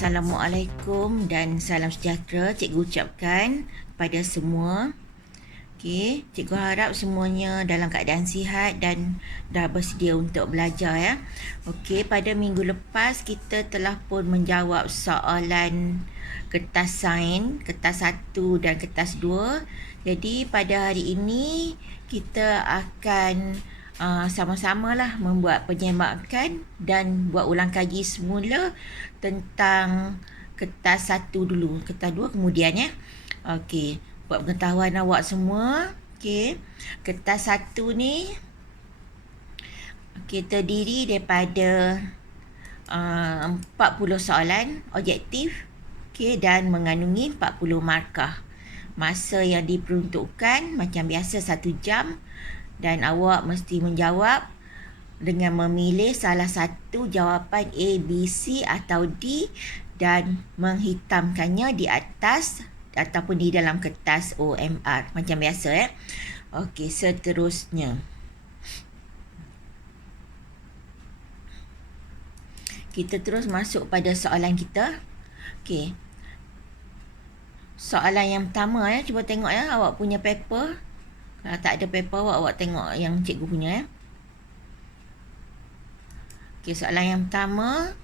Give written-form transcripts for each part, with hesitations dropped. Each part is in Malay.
Assalamualaikum dan salam sejahtera cikgu ucapkan kepada semua. Okey, cikgu harap semuanya dalam keadaan sihat dan dah bersedia untuk belajar ya. Okey, pada minggu lepas kita telah pun menjawab soalan kertas sains, kertas 1 dan kertas 2. Jadi pada hari ini kita akan sama-samalah membuat penyemakan dan buat ulang kaji semula tentang kertas 1 dulu, kertas 2 kemudian ya. Okey, buat pengetahuan awak semua, okey, kertas 1 ni terdiri daripada 40 soalan objektif, okey, dan mengandungi 40 markah. Masa yang diperuntukkan macam biasa 1 jam dan awak mesti menjawab dengan memilih salah satu jawapan A, B, C atau D dan menghitamkannya di atas ataupun di dalam kertas OMR macam biasa ya. Okey, seterusnya kita terus masuk pada soalan kita. Okey, soalan yang pertama ya, cuba tengok ya awak punya paper. Kalau tak ada paper awak tengok yang cikgu punya ya. Okey, soalan yang pertama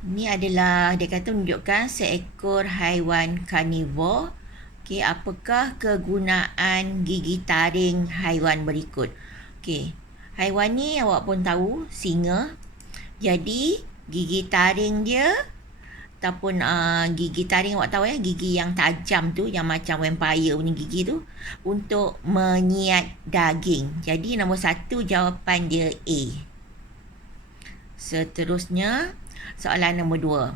ni adalah dia kata menunjukkan seekor haiwan karnivor. Okey, apakah kegunaan gigi taring haiwan berikut? Okey, haiwan ni awak pun tahu singa. Jadi gigi taring dia ataupun gigi taring awak tahu ya, gigi yang tajam tu yang macam vampire punya gigi tu untuk menyiat daging. Jadi nombor 1 jawapan dia A. Seterusnya soalan nombor 2.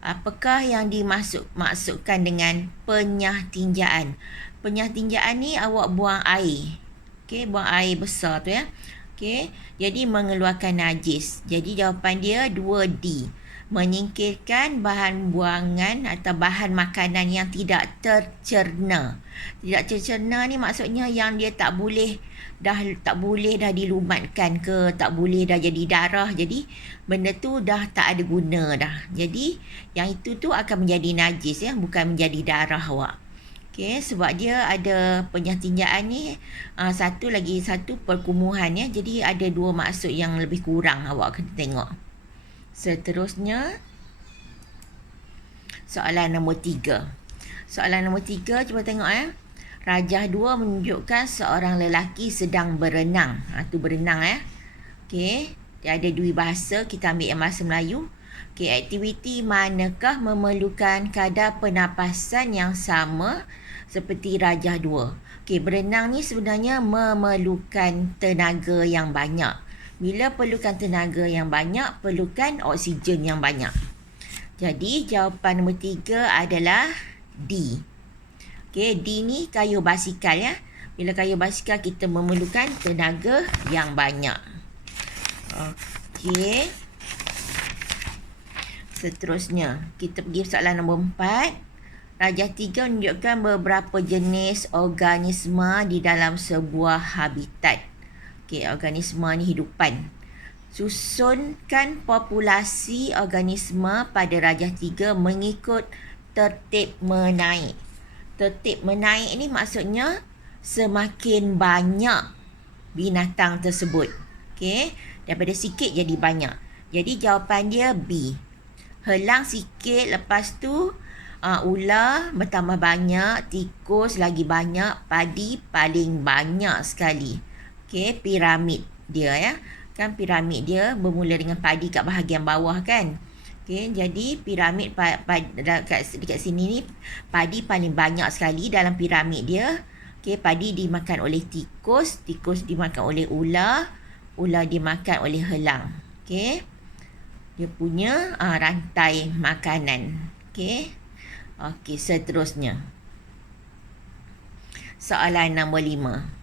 Apakah yang dimaksudkan dengan penyah tinjaan? Penyah tinjaan ni awak buang air. Okey, buang air besar tu ya. Okey, jadi mengeluarkan najis. Jadi jawapan dia 2D. Menyingkirkan bahan buangan atau bahan makanan yang tidak tercerna. Tidak tercerna ni maksudnya yang dia tak boleh dah dilumatkan ke, tak boleh dah jadi darah. Jadi benda tu dah tak ada guna dah. Jadi yang itu tu akan menjadi najis ya, bukan menjadi darah awak. Okey, sebab dia ada penyahtinjaan ni satu perkumuhan ya. Jadi ada 2 maksud yang lebih kurang awak kena tengok. Seterusnya soalan nombor 3. Soalan nombor 3 cuba tengok ya. Rajah 2 menunjukkan seorang lelaki sedang berenang. Tu berenang ya. Okey, dia ada 2 bahasa, kita ambil yang bahasa Melayu. Okey, aktiviti manakah memerlukan kadar pernafasan yang sama seperti rajah 2? Okey, berenang ni sebenarnya memerlukan tenaga yang banyak. Bila perlukan tenaga yang banyak, perlukan oksigen yang banyak. Jadi jawapan nombor 3 adalah D. Okey, D ni kayuh basikal ya. Bila kayuh basikal kita memerlukan tenaga yang banyak. Okey. Seterusnya, kita pergi soalan nombor 4. Rajah 3 menunjukkan beberapa jenis organisma di dalam sebuah habitat. Okey, organisma ni hidupan. Susunkan populasi organisma pada rajah 3 mengikut tertib menaik. Tertib menaik ni maksudnya semakin banyak binatang tersebut. Okey, daripada sikit jadi banyak. Jadi jawapan dia B. Helang sikit, lepas tu ular bertambah banyak, tikus lagi banyak, padi paling banyak sekali. Okey, piramid dia ya. Kan piramid dia bermula dengan padi kat bahagian bawah kan. Okey, jadi piramid dekat sini ni padi paling banyak sekali dalam piramid dia. Okey, padi dimakan oleh tikus, tikus dimakan oleh ular, ular dimakan oleh helang. Okey. Dia punya rantai makanan. Okey. Okey, seterusnya. Soalan nombor 5.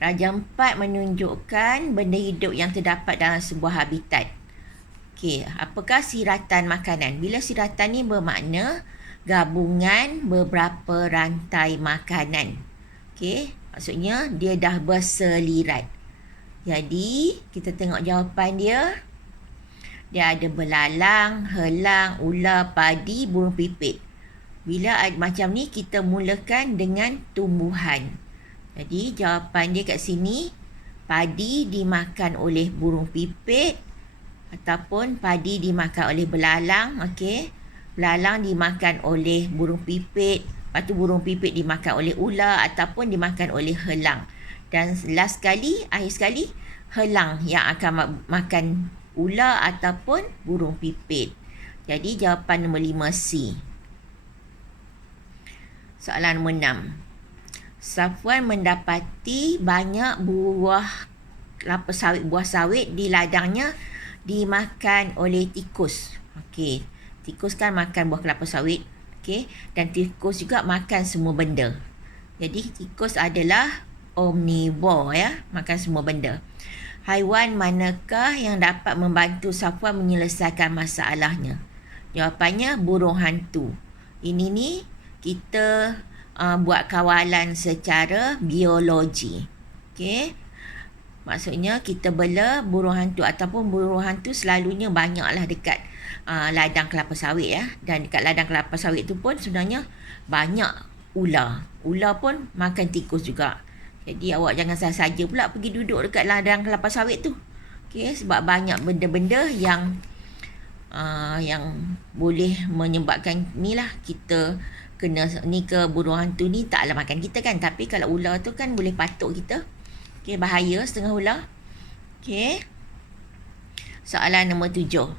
Rajah 4 menunjukkan benda hidup yang terdapat dalam sebuah habitat. Okey, apakah siratan makanan? Bila siratan ni bermakna gabungan beberapa rantai makanan. Okey, maksudnya dia dah berselirat. Jadi, kita tengok jawapan dia. Dia ada belalang, helang, ular, padi, burung pipit. Bila macam ni, kita mulakan dengan tumbuhan. Jadi jawapan dia kat sini, padi dimakan oleh burung pipit ataupun padi dimakan oleh belalang. Okey. Belalang dimakan oleh burung pipit. Lepas tu burung pipit dimakan oleh ular ataupun dimakan oleh helang. Dan akhir sekali, helang yang akan makan ular ataupun burung pipit. Jadi jawapan nombor 5C. Soalan nombor 6. Safwan mendapati banyak buah sawit di ladangnya dimakan oleh tikus. Okey, tikus kan makan buah kelapa sawit. Okey, dan tikus juga makan semua benda. Jadi tikus adalah omnivore ya, makan semua benda. Haiwan manakah yang dapat membantu Safwan menyelesaikan masalahnya? Jawapannya burung hantu. Ini ni kita buat kawalan secara biologi. Okey. Maksudnya kita bela burung hantu ataupun burung hantu selalunya banyaklah dekat ladang kelapa sawit ya. Dan dekat ladang kelapa sawit tu pun sebenarnya banyak ular. Ular pun makan tikus juga. Jadi awak jangan saja pula pergi duduk dekat ladang kelapa sawit tu. Okey, sebab banyak benda-benda yang boleh menyebabkan ni lah kita kena ni ke burung hantu ni taklah makan kita kan. Tapi kalau ular tu kan boleh patuk kita. Okey, bahaya setengah ular. Okey. Soalan nombor 7.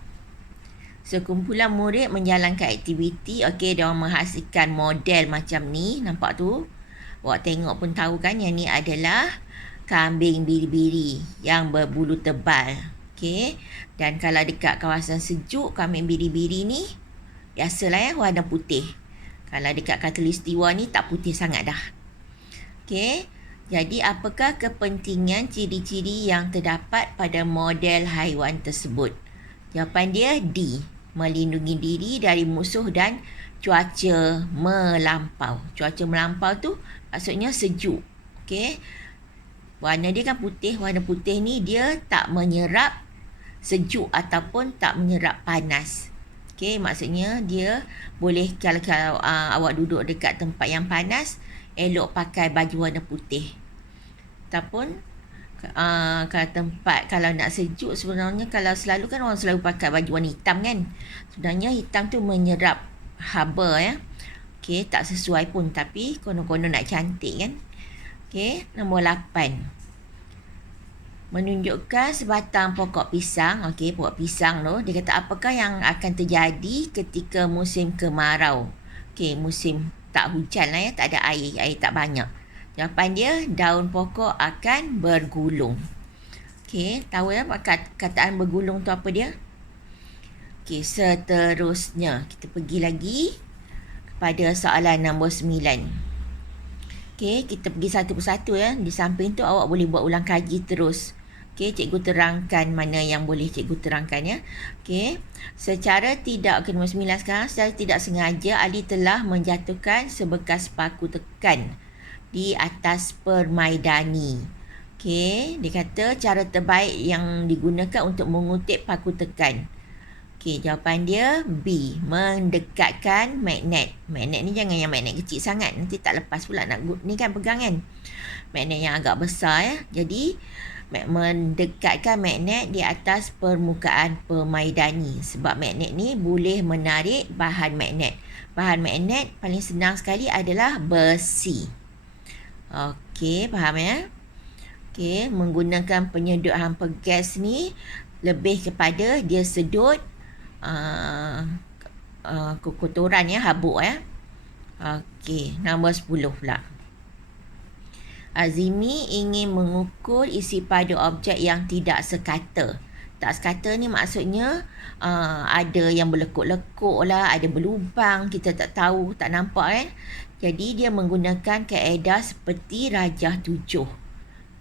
Sekumpulan murid menjalankan aktiviti. Okey, dia orang menghasilkan model macam ni. Nampak tu? Awak tengok pun tahu kan yang ni adalah kambing biri-biri yang berbulu tebal. Okey. Dan kalau dekat kawasan sejuk, kambing biri-biri ni biasalah ya warna putih. Kalau dekat khatulistiwa ni tak putih sangat dah. Okey. Jadi apakah kepentingan ciri-ciri yang terdapat pada model haiwan tersebut? Jawapan dia D. Melindungi diri dari musuh dan cuaca melampau. Cuaca melampau tu maksudnya sejuk. Okey. Warna dia kan putih. Warna putih ni dia tak menyerap sejuk ataupun tak menyerap panas. Okey, maksudnya dia boleh kalau awak duduk dekat tempat yang panas, elok pakai baju warna putih. Ataupun kalau nak sejuk sebenarnya kalau selalu kan orang selalu pakai baju warna hitam kan. Sebenarnya hitam tu menyerap haba ya. Okey, tak sesuai pun tapi konon-konon nak cantik kan. Okey, nombor 8. Menunjukkan sebatang pokok pisang. Okey, pokok pisang tu. Dia kata apakah yang akan terjadi ketika musim kemarau. Okey, musim tak hujan lah ya. Tak ada air. Air tak banyak. Jawapan dia, daun pokok akan bergulung. Okey, tahu ya kataan bergulung tu apa dia? Okey, seterusnya. Kita pergi lagi kepada soalan nombor 9. Okey, kita pergi satu persatu ya. Di samping tu awak boleh buat ulang kaji terus. Okey, cikgu terangkan mana yang boleh cikgu terangkan ya. Okey, secara tidak, nombor 9 sekarang, secara tidak sengaja Ali telah menjatuhkan sebekas paku tekan di atas permaidani. Okey, dia kata cara terbaik yang digunakan untuk mengutip paku tekan. Okey, jawapan dia B. Mendekatkan magnet. Magnet ni jangan yang magnet kecil sangat. Nanti tak lepas pula nak ni kan pegang kan. Magnet yang agak besar ya. Jadi, mendekatkan magnet di atas permukaan permaidani. Sebab magnet ni boleh menarik bahan magnet. Bahan magnet paling senang sekali adalah besi. Okey, faham ya? Okey, menggunakan penyedut hampa gas ni lebih kepada dia sedut kotoran ya, habuk ya. Okey, nombor 10 pula. Azimi ingin mengukur isi pada objek yang tidak sekata. Tak sekata ni maksudnya ada yang berlekuk-lekuk lah, ada berlubang, kita tak tahu, tak nampak kan. Jadi dia menggunakan kaedah seperti rajah 7.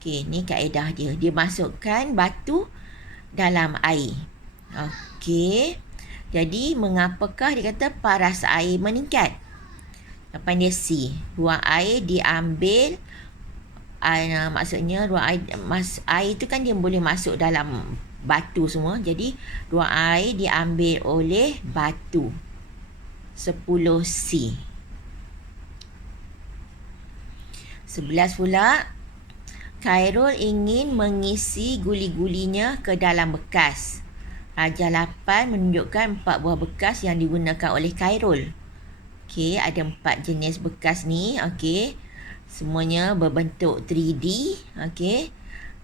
Okey, ni kaedah dia. Dia masukkan batu dalam air. Okey. Jadi mengapakah dia kata paras air meningkat? Jawapan dia C. Ruang air diambil maksudnya ruang air tu kan dia boleh masuk dalam batu semua. Jadi ruang air diambil oleh batu. 10C. 11 pula. Khairul ingin mengisi guli-gulinya ke dalam bekas. Rajah 8 menunjukkan 4 buah bekas yang digunakan oleh Khairul. Okey, ada 4 jenis bekas ni. Okey. Semuanya berbentuk 3D. Okey.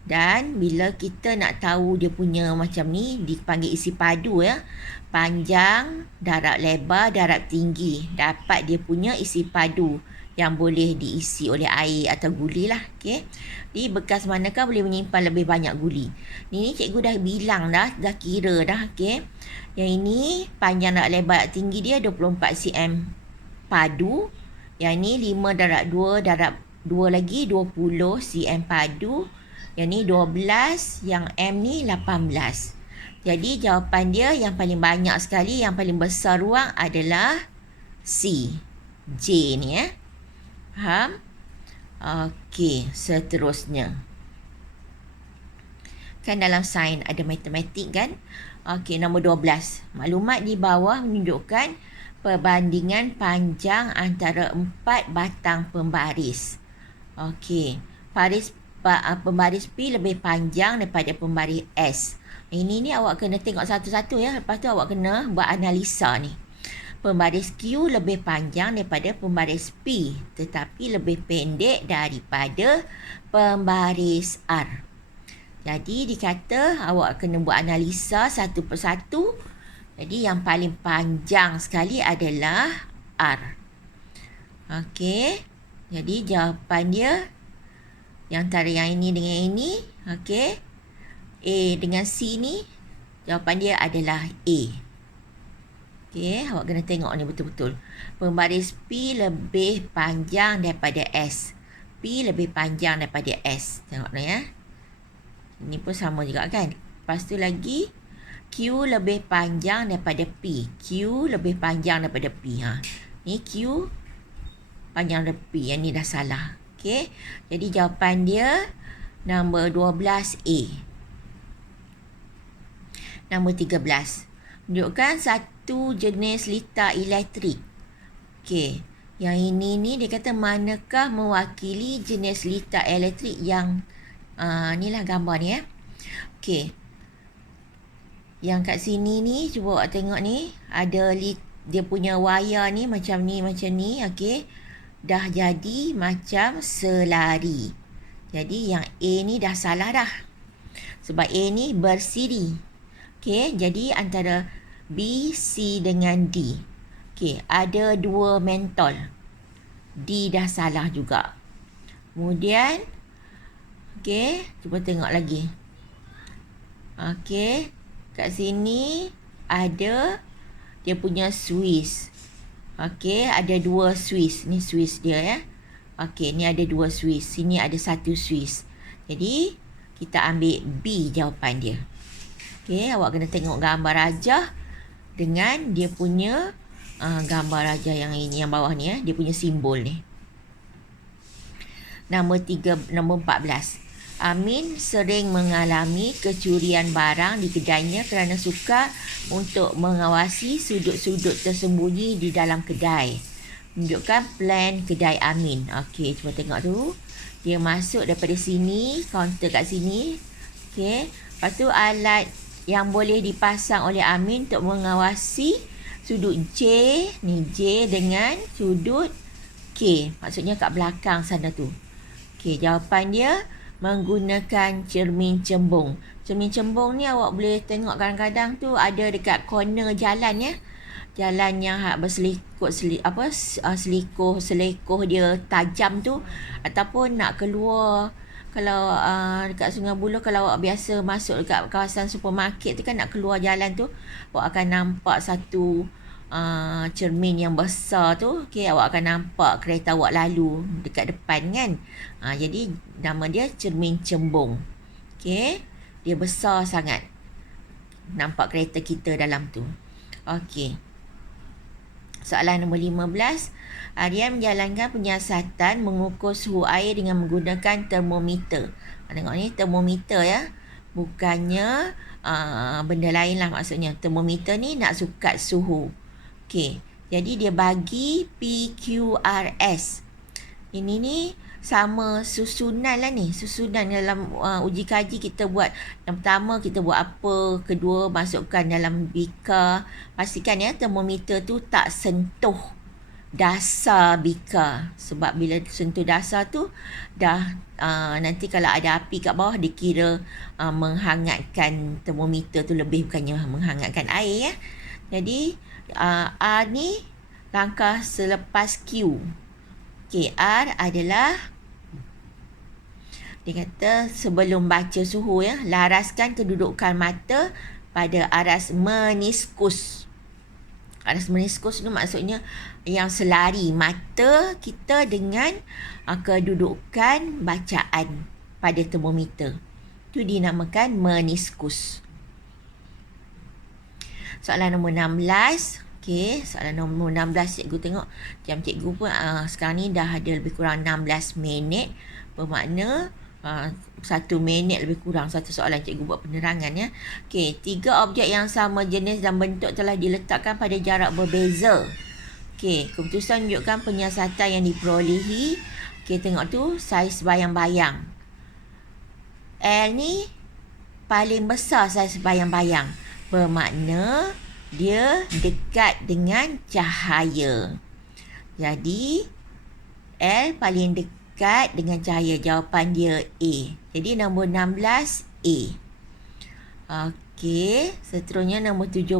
Dan bila kita nak tahu dia punya macam ni, dipanggil isi padu ya. Panjang, darab lebar, darab tinggi. Dapat dia punya isi padu yang boleh diisi oleh air atau guli lah. Okey. Di bekas manakah boleh menyimpan lebih banyak guli? Ni cikgu dah bilang dah kira dah. Okey. Yang ini panjang darab lebar tinggi dia 24 cm padu. Yang ni 5 darab 2 darab 2 lagi 20 cm padu. Yang ni 12, yang M ni 18. Jadi jawapan dia yang paling banyak sekali, yang paling besar ruang adalah C. J ni ya. Faham? Okey, seterusnya. Kan dalam sains ada matematik kan? Okey, nombor 12. Maklumat di bawah menunjukkan perbandingan panjang antara 4 batang pembaris. Okey, pembaris P lebih panjang daripada pembaris S. Ini ni awak kena tengok satu-satu ya. Lepas tu awak kena buat analisa ni. Pembaris Q lebih panjang daripada pembaris P, tetapi lebih pendek daripada pembaris R. Jadi dikata awak kena buat analisa satu persatu. Jadi yang paling panjang sekali adalah R. Okey. Jadi jawapan dia yang antara yang ini dengan ini. Okey. A dengan C ni jawapan dia adalah A. Okey, awak kena tengok ni betul-betul. Pembaris P lebih panjang daripada S. P lebih panjang daripada S. Tengok ni ya. Ini pun sama juga kan. Lepas tu lagi Q lebih panjang daripada P. Q lebih panjang daripada P. Ni Q panjang daripada P. Yang ni dah salah. Okey. Jadi jawapan dia nombor 12A. Nombor 13. Tunjukkan satu jenis litar elektrik. Okey. Yang ini ni dia kata manakah mewakili jenis litar elektrik yang inilah gambar ni ya. Okey. Yang kat sini ni, cuba awak tengok ni. Ada dia punya wayar ni macam ni. Okey. Dah jadi macam selari. Jadi yang A ni dah salah dah. Sebab A ni bersiri. Okey. Jadi antara B, C dengan D. Okey. Ada 2 mentol. D dah salah juga. Kemudian. Okey. Cuba tengok lagi. Okey. Kat sini ada dia punya Swiss. Okey, ada 2 Swiss. Ni Swiss dia ya. Okey, ni ada 2 Swiss. Sini ada 1 Swiss. Jadi, kita ambil B jawapan dia. Okey, awak kena tengok gambar rajah dengan dia punya gambar rajah yang ini, yang bawah ni ya. Dia punya simbol ni. Nombor 14. Amin sering mengalami kecurian barang di kedainya kerana sukar untuk mengawasi sudut-sudut tersembunyi di dalam kedai. Tunjukkan plan kedai Amin. Okey, cuba tengok tu. Dia masuk daripada sini, kaunter kat sini. Okey. Lepas tu alat yang boleh dipasang oleh Amin untuk mengawasi sudut J, ni J dengan sudut K. Maksudnya kat belakang sana tu. Okey, jawapan dia menggunakan cermin cembung. Cermin cembung ni awak boleh tengok kadang-kadang tu ada dekat corner jalan ya. Jalan yang selikoh dia tajam tu, ataupun nak keluar kalau dekat Sungai Buloh, kalau awak biasa masuk dekat kawasan supermarket tu kan, nak keluar jalan tu awak akan nampak satu cermin yang besar tu. Okey, awak akan nampak kereta awak lalu dekat depan kan. Jadi nama dia cermin cembung. Okey, dia besar sangat. Nampak kereta kita dalam tu. Okey. Soalan nombor 15. Aryan menjalankan penyiasatan mengukur suhu air dengan menggunakan termometer. Tengok ni termometer ya. bukannya benda lain lah maksudnya. Termometer ni nak sukat suhu. Okey. Jadi dia bagi PQRS. Ini ni sama susunan lah ni. Susunan dalam uji kaji kita buat. Yang pertama kita buat apa. Kedua masukkan dalam beaker. Pastikan ya termometer tu tak sentuh dasar beaker. Sebab bila sentuh dasar tu dah nanti kalau ada api kat bawah dikira menghangatkan termometer tu lebih, bukannya menghangatkan air ya. Jadi R ni langkah selepas Q. Okay, R adalah dia kata sebelum baca suhu ya, laraskan kedudukan mata pada aras meniskus. Aras meniskus tu maksudnya yang selari mata kita dengan kedudukan bacaan pada termometer. Itu dinamakan meniskus. Soalan nombor 16. Okey, soalan nombor 16 cikgu tengok jam cikgu pun sekarang ni dah ada lebih kurang 16 minit. Bermakna 1 minit lebih kurang satu soalan cikgu buat penerangan ya. Okey, 3 objek yang sama jenis dan bentuk telah diletakkan pada jarak berbeza. Okey, keputusan menunjukkan penyiasatan yang diperolehi. Okey, tengok tu saiz bayang-bayang. L ni paling besar saiz bayang-bayang. Bermakna dia dekat dengan cahaya. Jadi L paling dekat dengan cahaya. Jawapan dia A. Jadi nombor 16 A. Okey, seterusnya nombor 17.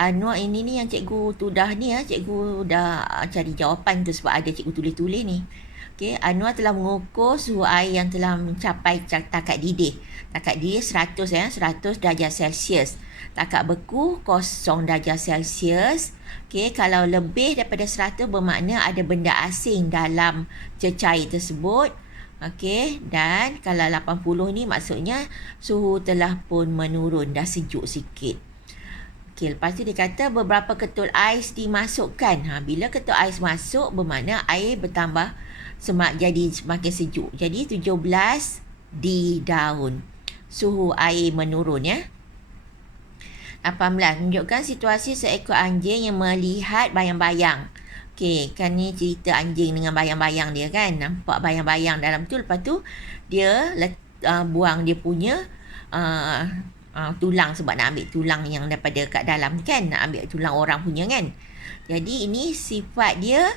Anwar ini ni yang cikgu tudah ni ya. Cikgu dah cari jawapan tu sebab ada cikgu tulis-tulis ni. Okey, Anwar telah mengukur suhu air yang telah mencapai takat didih. Takat didih 100 ya, 100 darjah Celsius. Takat beku 0 darjah Celsius. Okey, kalau lebih daripada 100 bermakna ada benda asing dalam cecair tersebut. Okey, dan kalau 80 ni maksudnya suhu telah pun menurun, dah sejuk sikit. Okey, lepas tu dia kata beberapa ketul ais dimasukkan. Bila ketul ais masuk bermakna air bertambah jadi semakin sejuk. Jadi 17 di daun. Suhu air menurun ya. 18. Menunjukkan situasi seekor anjing yang melihat bayang-bayang. Okey, kan ni cerita anjing dengan bayang-bayang dia kan. Nampak bayang-bayang dalam tu. Lepas tu dia buang dia punya tulang sebab nak ambil tulang yang daripada kat dalam kan. Nak ambil tulang orang punya kan. Jadi ini sifat dia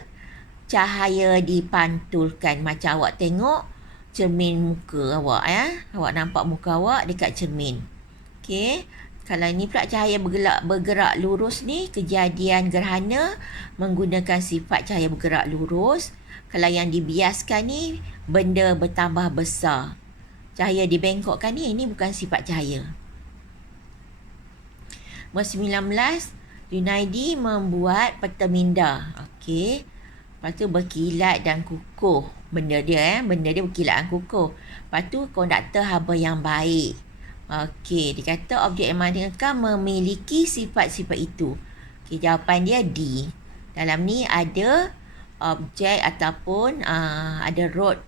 cahaya dipantulkan. Macam awak tengok cermin muka awak ya. Awak nampak muka awak dekat cermin. Okey. Kalau ni pula cahaya bergerak lurus ni, kejadian gerhana menggunakan sifat cahaya bergerak lurus. Kalau yang dibiaskan ni, benda bertambah besar. Cahaya dibengkokkan ni, ini bukan sifat cahaya. Nombor 19, Junaidi membuat peta minda. Okey. Lepas tu berkilat dan kukuh. Benda dia berkilat dan kukuh. Lepas tu konduktor haba yang baik. Okey, dia kata objek yang akan memiliki sifat-sifat itu. Okey, jawapan dia D. Dalam ni ada objek ataupun ada rod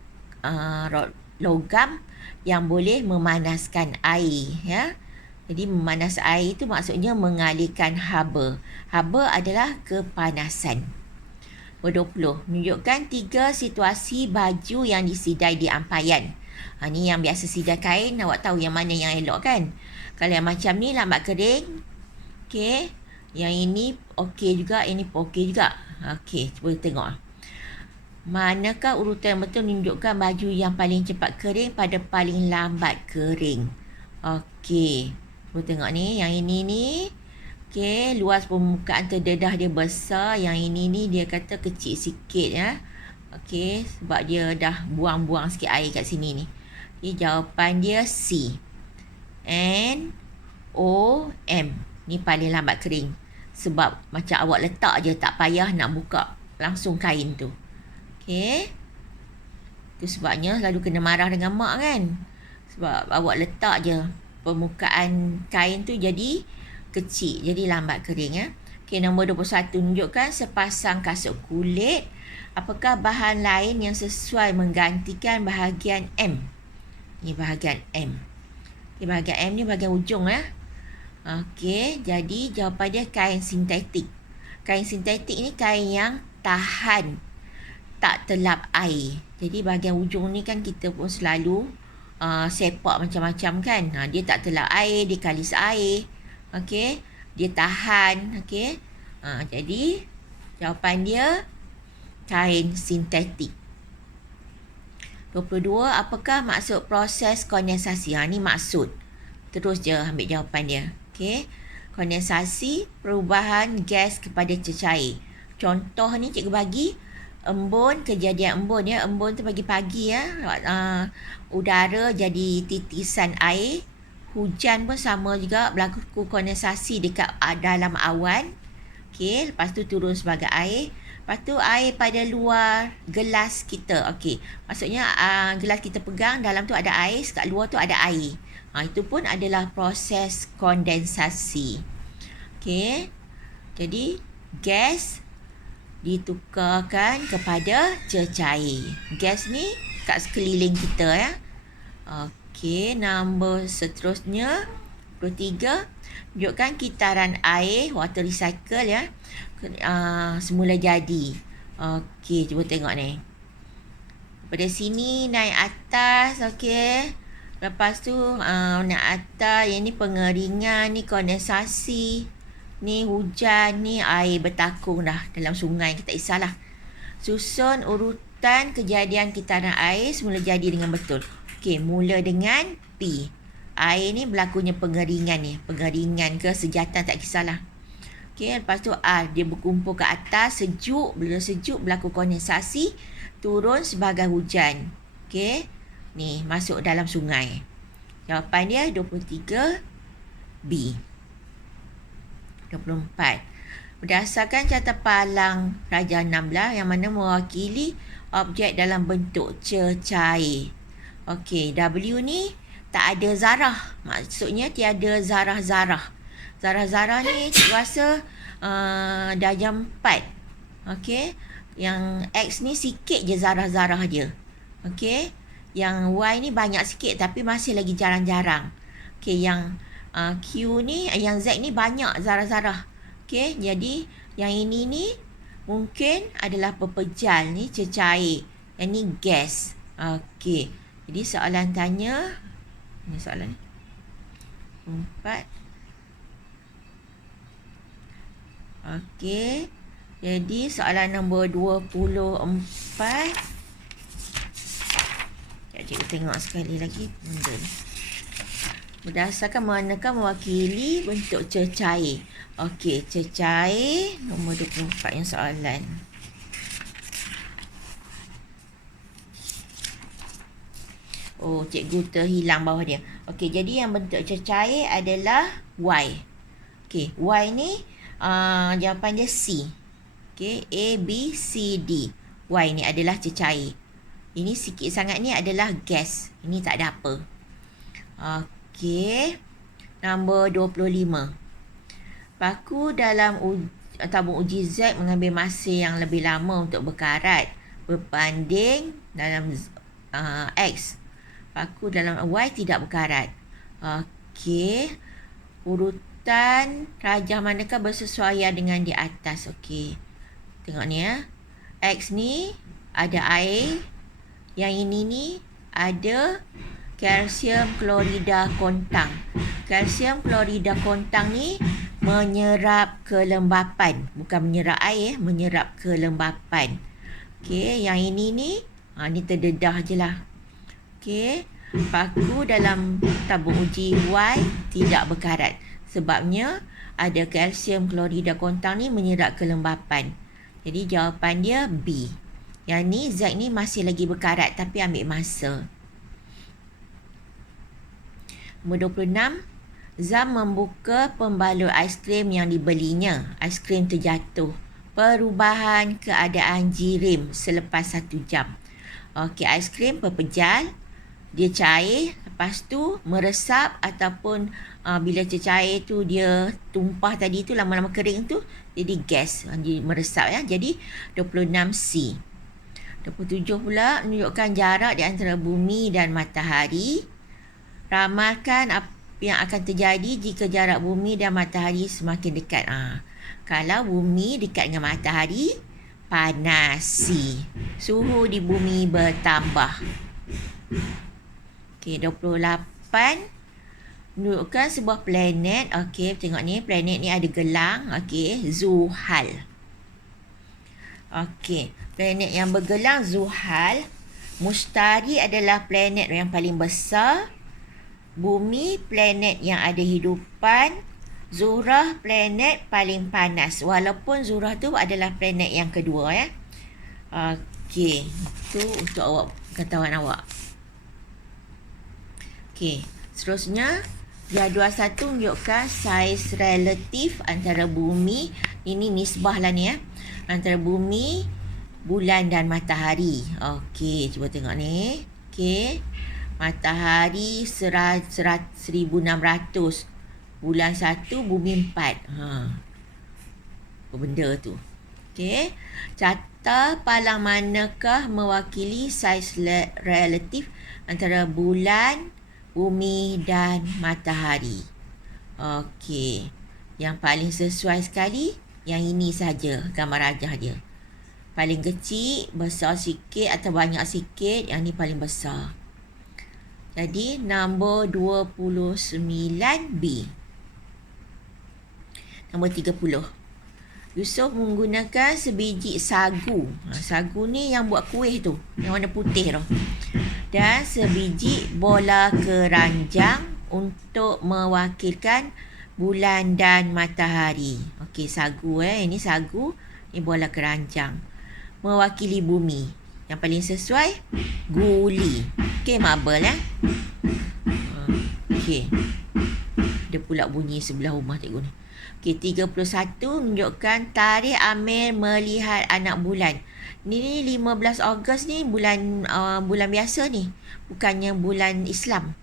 logam yang boleh memanaskan air ya. Jadi memanas air itu maksudnya mengalirkan haba. Haba adalah kepanasan. 20. Menunjukkan 3 situasi baju yang disidai di ampaian. Ni yang biasa sidai kain. Awak tahu yang mana yang elok kan? Kalau yang macam ni lambat kering. Okey. Yang ini okey juga. Ini pun okey juga. Okey. Cuba tengok. Manakah urutan yang betul menunjukkan baju yang paling cepat kering pada paling lambat kering? Okey. Cuba tengok ni. Yang ini ni. Okey, luas permukaan terdedah dia besar. Yang ini ni dia kata kecil sikit ya. Okey, sebab dia dah buang-buang sikit air kat sini ni. Okay, jawapan dia C. N O M. Ni paling lambat kering. Sebab macam awak letak je, tak payah nak buka langsung kain tu. Okey. Itu sebabnya selalu kena marah dengan mak kan. Sebab awak letak je permukaan kain tu jadi kecil, jadi lambat kering ya. Okey, nombor 21 tunjukkan sepasang kasut kulit. Apakah bahan lain yang sesuai menggantikan bahagian M? Ini bahagian M. Okay, bahagian M ni bahagian ujung ya. Okey, jadi jawapan dia kain sintetik. Kain sintetik ni kain yang tahan tak terlap air. Jadi bahagian ujung ni kan kita pun selalu sepak macam-macam kan. Dia tak terlap air, dia kalis air. Okey, dia tahan. Okey. Jadi jawapan dia kain sintetik. 22, apakah maksud proses kondensasi? Ni maksud. Terus je ambil jawapan dia. Okey. Kondensasi, perubahan gas kepada cecair. Contoh ni cikgu bagi embun, kejadian embun ya. Embun tu pagi-pagi ya. Udara jadi titisan air. Hujan pun sama juga, berlaku kondensasi dekat dalam awan. Okey, lepas tu turun sebagai air. Lepas tu air pada luar gelas kita. Okey, maksudnya gelas kita pegang, dalam tu ada air, kat luar tu ada air. Itu pun adalah proses kondensasi. Okey, jadi gas ditukarkan kepada cecair. Gas ni kat sekeliling kita ya. Okey, nombor seterusnya 23, tunjukkan kitaran air water recycle ya. Semula jadi. Okey, cuba tengok ni. Pada sini naik atas, okey. Lepas tu naik atas, yang ni pengeringan, ni kondensasi, ni hujan, ni air bertakung dah dalam sungai, kita tak kisahlah. Susun urutan kejadian kitaran air semula jadi dengan betul. Okey, mula dengan P. Air ni berlakunya pengeringan ni. Pengeringan ke sejatan tak kisahlah. Okey, lepas tu R. Dia berkumpul ke atas, sejuk. Bila sejuk berlaku kondensasi, turun sebagai hujan. Okey, ni masuk dalam sungai. Jawapan dia 23 B. 24. Berdasarkan carta palang Raja 16 yang mana mewakili objek dalam bentuk cecair. Okey, W ni tak ada zarah. Maksudnya tiada zarah-zarah. Zarah-zarah ni cikgu rasa darjah 4. Okey. Yang X ni sikit je zarah-zarah dia. Okey. Yang Y ni banyak sikit tapi masih lagi jarang-jarang. Okey, yang Q ni, yang Z ni banyak zarah-zarah. Okey, jadi yang ini ni mungkin adalah pepejal ni cecair. Yang ni gas. Okey. Jadi soalan tanya, ini soalan ni 4. Okey. Jadi soalan nombor 24. Cikgu tengok sekali lagi benda ni. Berdasarkan manakah mewakili bentuk cecair. Okey, cecair nombor 24 yang soalan. Oh, cikgu terhilang bawah dia. Okey, jadi yang bentuk cecair adalah Y. Okey, Y ni jawapan dia C. Okey, A, B, C, D. Y ni adalah cecair. Ini sikit sangat ni adalah gas. Ini tak ada apa. Okey, nombor 25. Paku dalam tabung uji Z mengambil masa yang lebih lama untuk berkarat berbanding dalam X. Paku dalam Y tidak berkarat. Okey. Urutan rajah manakah bersesuaian dengan di atas? Okey. Tengok ni ya. X ni ada air. Yang ini ni ada kalsium klorida kontang. Kalsium klorida kontang ni menyerap kelembapan. Bukan menyerap air, menyerap kelembapan. Okey, yang ini ni ni terdedah je lah. Okey, paku dalam tabung uji Y tidak berkarat. Sebabnya ada kalsium klorida kontang ni menyerap kelembapan. Jadi jawapan dia B. Yang ni Z ni masih lagi berkarat tapi ambil masa. Nombor 26. Zam membuka pembalur aiskrim yang dibelinya. Aiskrim terjatuh. Perubahan keadaan jirim selepas 1 jam. Okey, aiskrim pepejal. Dia cair. Lepas tu meresap ataupun bila cair tu dia tumpah tadi tu lama-lama kering tu jadi gas. Dia meresap ya. Jadi 26C. 27 pula menunjukkan jarak di antara bumi dan matahari. Ramalkan apa yang akan terjadi jika jarak bumi dan matahari semakin dekat. Kalau bumi dekat dengan matahari, panasi. Suhu di bumi bertambah. Okey, 28. Menunjukkan sebuah planet. Okey, tengok ni. Planet ni ada gelang. Okey, Zuhal. Okey, planet yang bergelang Zuhal. Mustari adalah planet yang paling besar. Bumi, planet yang ada hidupan. Zuhrah, planet paling panas. Walaupun Zuhrah tu adalah planet yang kedua, ya. Okey, itu untuk awak, pengetahuan awak. Okey, seterusnya jadual 1 menunjukkan saiz relatif antara bumi. Ini nisbah lah ni, ya. Antara bumi, bulan dan matahari. Okey, cuba tengok ni. Okey. Matahari 1600. Bulan 1, bumi 4. Apa benda tu? Okey. Carta palang manakah mewakili saiz relatif antara bulan, bumi dan matahari? Okey. Yang paling sesuai sekali, yang ini saja gambar rajah dia. Paling kecil, besar sikit atau banyak sikit, yang ni paling besar. Jadi, nombor 29B. Nombor 30. Yusuf menggunakan sebiji sagu. Sagu ni yang buat kuih tu, yang warna putih tu. Dan sebiji bola keranjang untuk mewakilkan bulan dan matahari. Okey, sagu ini sagu, ni bola keranjang. Mewakili bumi. Yang paling sesuai, guli. Okey, marble, Okey. Ada pula bunyi sebelah rumah cikgu ni. Okey, 31 menunjukkan tarikh Amir melihat anak bulan. Ni 15 Ogos ni bulan biasa ni. Bukannya bulan Islam.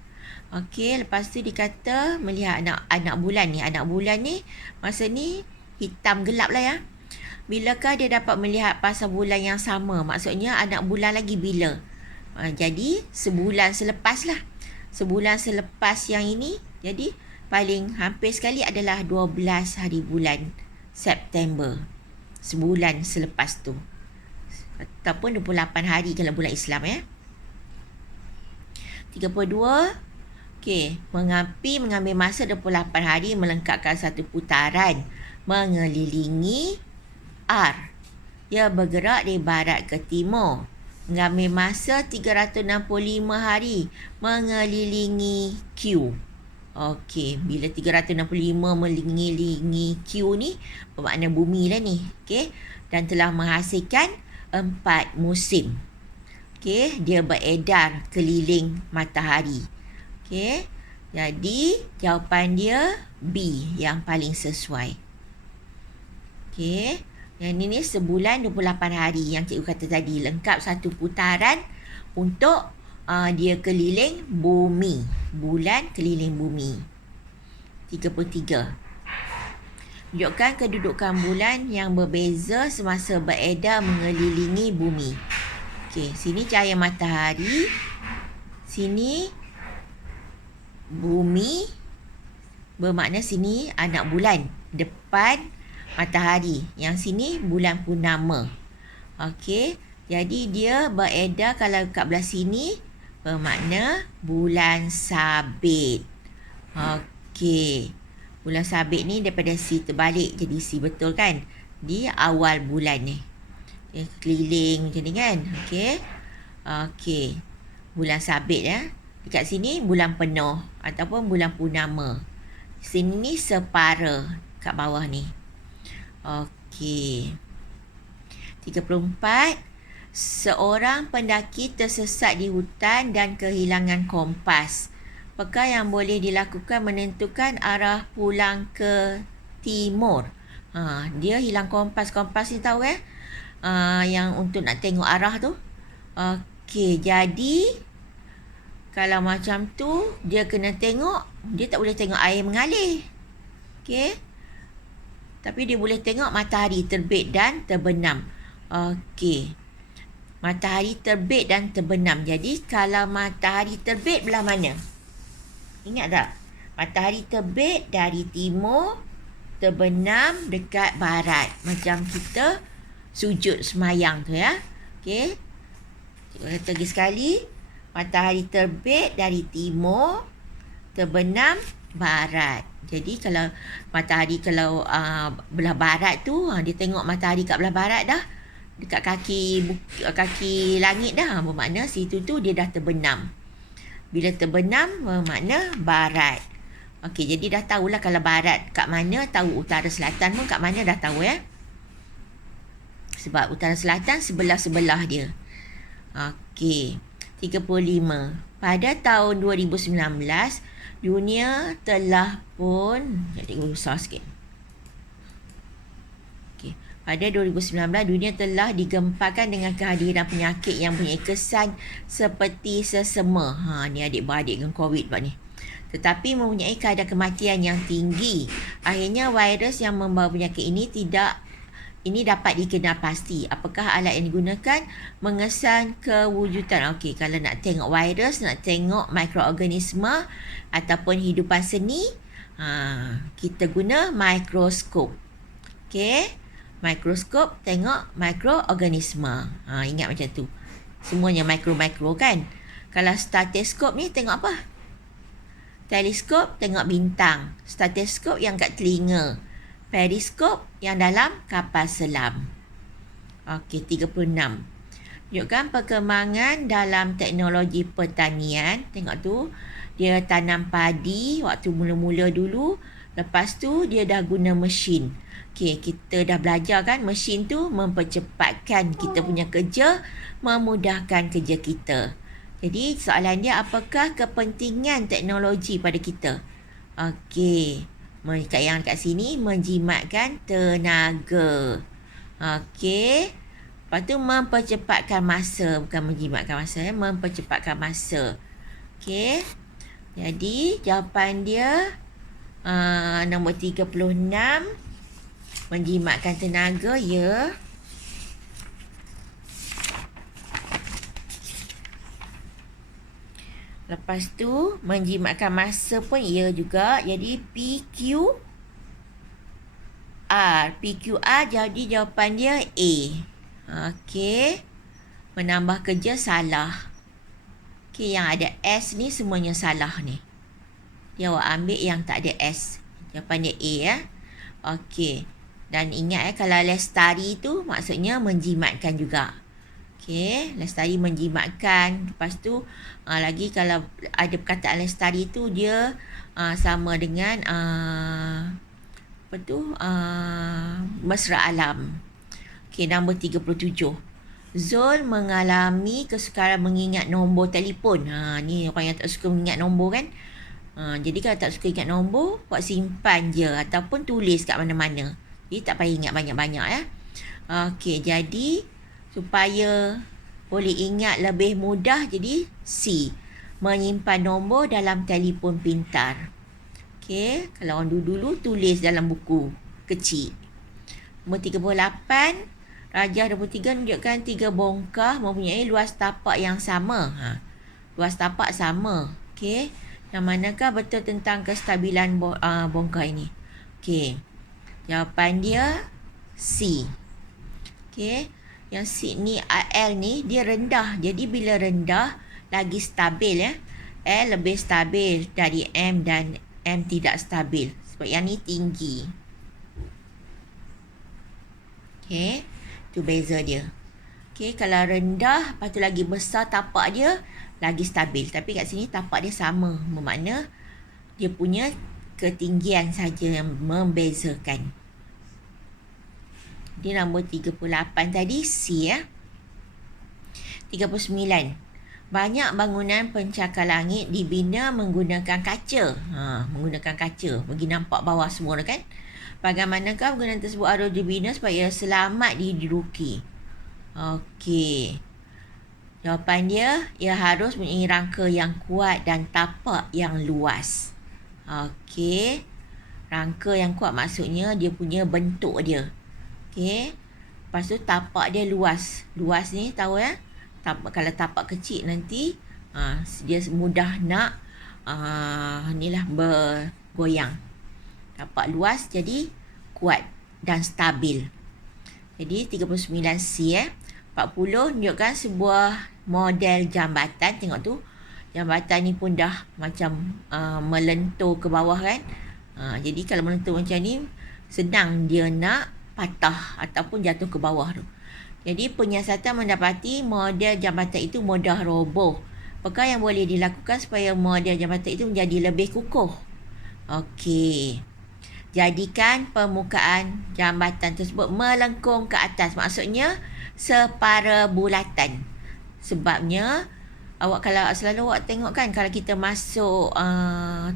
Okey, lepas tu dikata melihat anak bulan ni. Anak bulan ni masa ni hitam gelap lah, ya. Bilakah dia dapat melihat pasang bulan yang sama? Maksudnya anak bulan lagi bila? Jadi sebulan selepas lah. Sebulan selepas yang ini. Jadi paling hampir sekali adalah 12 hari bulan September. Sebulan selepas tu. Ataupun 28 hari kalau bulan Islam, ya. 32. Okey, mengambil masa 28 hari melengkapkan satu putaran mengelilingi R. Ia bergerak dari barat ke timur. Mengambil masa 365 hari mengelilingi Q. Okey, bila 365 mengelilingi Q ni, bermakna bumi lah ni. Okey, dan telah menghasilkan 4 musim. Okey, dia beredar keliling matahari. Okey, jadi jawapan dia B yang paling sesuai. Okey. Yang ini sebulan 28 hari yang cikgu kata tadi. Lengkap satu putaran untuk dia keliling bumi. Bulan keliling bumi. 33. Tunjukkan kedudukan bulan yang berbeza semasa beredar mengelilingi bumi. Okey, sini cahaya matahari. Sini bumi. Bermakna sini anak bulan. Depan matahari. Yang sini bulan purnama. Okey. Jadi dia beredar kalau kat belah sini bermakna bulan sabit. Okey. Bulan sabit ni daripada C terbalik jadi C, betul kan? Di awal bulan ni. Okay, keliling macam ni kan? Okey. Okey. Bulan sabit, ya. Dekat sini bulan penuh ataupun bulan purnama. Sini ni separa kat bawah ni. Okey. 34. Seorang pendaki tersesat di hutan dan kehilangan kompas. Apakah yang boleh dilakukan menentukan arah pulang ke timur? Dia hilang kompas. Kompas ni tahu, yang untuk nak tengok arah tu. Okey, jadi kalau macam tu dia kena tengok, dia tak boleh tengok air mengalir. Okey. Tapi dia boleh tengok matahari terbit dan terbenam. Okey. Matahari terbit dan terbenam. Jadi, kalau matahari terbit belah mana? Ingat tak? Matahari terbit dari timur, terbenam dekat barat. Macam kita sujud semayang tu ya. Okey. Cikgu kata lagi sekali. Matahari terbit dari timur, terbenam barat. Jadi kalau matahari belah barat tu, dia tengok matahari kat belah barat dah. Dekat kaki langit dah. Bermakna situ tu dia dah terbenam. Bila terbenam bermakna barat. Okey, jadi dah tahulah kalau barat kat mana, tahu utara selatan pun kat mana dah tahu ya. Sebab utara selatan sebelah-sebelah dia. Okey, 35. Pada tahun 2019, dunia telah pun... Cikgu besar sikit. Okey, pada 2019, dunia telah digemparkan dengan kehadiran penyakit yang mempunyai kesan seperti sesama. Ni adik-beradik dengan COVID buat ni. Tetapi mempunyai kadar kematian yang tinggi. Akhirnya virus yang membawa penyakit ini dapat dikenal pasti. Apakah alat yang digunakan mengesan kewujudan? Okey, kalau nak tengok virus, nak tengok mikroorganisme ataupun hidupan seni, kita guna mikroskop. Okey, mikroskop tengok mikroorganisme. Ingat macam tu. Semuanya mikro-mikro kan. Kalau stetoskop ni tengok apa? Teleskop tengok bintang. Stetoskop yang kat telinga. Periskop yang dalam kapal selam. Okey, 36. Tunjukkan perkembangan dalam teknologi pertanian. Tengok tu, dia tanam padi waktu mula-mula dulu. Lepas tu, dia dah guna mesin. Okey, kita dah belajar kan, mesin tu mempercepatkan kita punya kerja, memudahkan kerja kita. Jadi, soalan dia, apakah kepentingan teknologi pada kita? Okey, yang kat sini menjimatkan tenaga. Okey. Lepas tu mempercepatkan masa. Bukan menjimatkan masa. Mempercepatkan masa. Okey. Jadi jawapan dia nombor 36. Menjimatkan tenaga ya. Lepas tu, menjimatkan masa pun ya juga. Jadi, PQR. PQR jadi jawapan dia A. Okey. Menambah kerja salah. Okey, yang ada S ni semuanya salah ni. Dia awak ambil yang tak ada S. Jawapan dia A ya. Okey. Dan ingat kalau lestari tu maksudnya menjimatkan juga. Okey, lestari menjimatkan. Lepas tu lagi kalau ada perkataan lestari tu dia sama dengan mesra alam. Okey, nombor 37. Zul mengalami kesukaran mengingat nombor telefon. Ni orang yang tak suka mengingat nombor kan. Jadi kalau tak suka ingat nombor, buat simpan je ataupun tulis kat mana-mana. Jadi tak payah ingat banyak-banyak ya. Okey, jadi supaya boleh ingat lebih mudah, jadi C. Menyimpan nombor dalam telefon pintar. Okey, kalau orang dulu tulis dalam buku kecil. Nombor 38. Rajah 23 menunjukkan 3 bongkah mempunyai luas tapak yang sama. Luas tapak sama. Okey, yang manakah betul tentang kestabilan bongkah ini? Okey, jawapan dia C. Okey. Yang C ni, L ni, dia rendah. Jadi, bila rendah, lagi stabil ya. L lebih stabil dari M dan M tidak stabil. Sebab yang ni tinggi. Okey. Itu beza dia. Okey, kalau rendah, lepas tu lagi besar tapak dia, lagi stabil. Tapi kat sini tapak dia sama. Bermakna, dia punya ketinggian saja yang membezakan. Dia nombor 38 tadi C ya. 39. Banyak bangunan pencakar langit dibina menggunakan kaca. Menggunakan kaca bagi nampak bawah semua kan. Bagaimanakah bangunan tersebut harus dibina supaya selamat diduduki? Okey. Jawapan dia, ia harus mempunyai rangka yang kuat dan tapak yang luas. Okey. Rangka yang kuat maksudnya dia punya bentuk dia. Okey. Lepas tu tapak dia luas. Luas ni tahu ya? Kalau tapak kecil nanti dia mudah nak inilah bergoyang. Tapak luas jadi kuat dan stabil. Jadi 39C 40 menunjukkan sebuah model jambatan. Tengok tu, jambatan ni pun dah macam melentur ke bawah kan. Jadi kalau melentur macam ni, senang dia nak patah ataupun jatuh ke bawah tu. Jadi penyiasatan mendapati model jambatan itu mudah roboh. Apakah yang boleh dilakukan supaya model jambatan itu menjadi lebih kukuh? Okey. Jadikan permukaan jambatan tersebut melengkung ke atas. Maksudnya separa bulatan. Sebabnya kalau selalu awak tengok kan, kalau kita masuk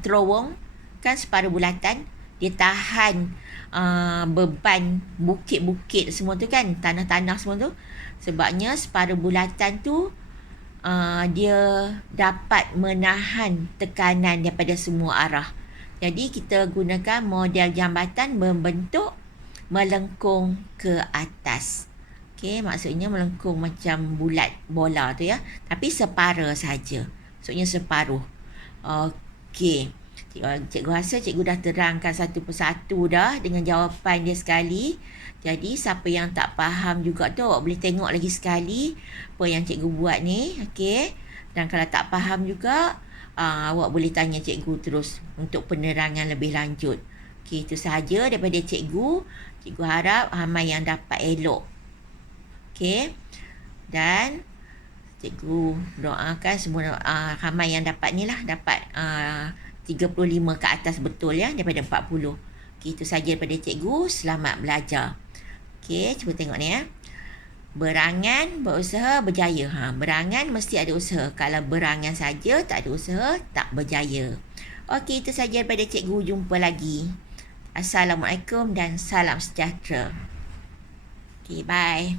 terowong kan separa bulatan, dia tahan beban bukit-bukit semua tu kan, tanah-tanah semua tu. Sebabnya separa bulatan tu dia dapat menahan tekanan daripada semua arah. Jadi kita gunakan model jambatan membentuk melengkung ke atas. Okey, maksudnya melengkung macam bulat bola tu ya. Tapi separa saja. Maksudnya separuh. Okey. Cikgu rasa cikgu dah terangkan satu persatu dah dengan jawapan dia sekali. Jadi siapa yang tak faham juga tu, awak boleh tengok lagi sekali apa yang cikgu buat ni. Okey. Dan kalau tak faham juga, awak boleh tanya cikgu terus untuk penerangan lebih lanjut. Okey, itu sahaja daripada cikgu. Cikgu harap ramai yang dapat elok. Okey. Dan cikgu doakan semua ramai yang dapat ni lah, dapat 35 ke atas betul ya, daripada 40. Okey, itu sahaja daripada cikgu. Selamat belajar. Okey, cuba tengok ni ya. Berangan, berusaha, berjaya. Berangan mesti ada usaha. Kalau berangan saja, tak ada usaha, tak berjaya. Okey, itu sahaja daripada cikgu. Jumpa lagi. Assalamualaikum dan salam sejahtera. Okey, bye.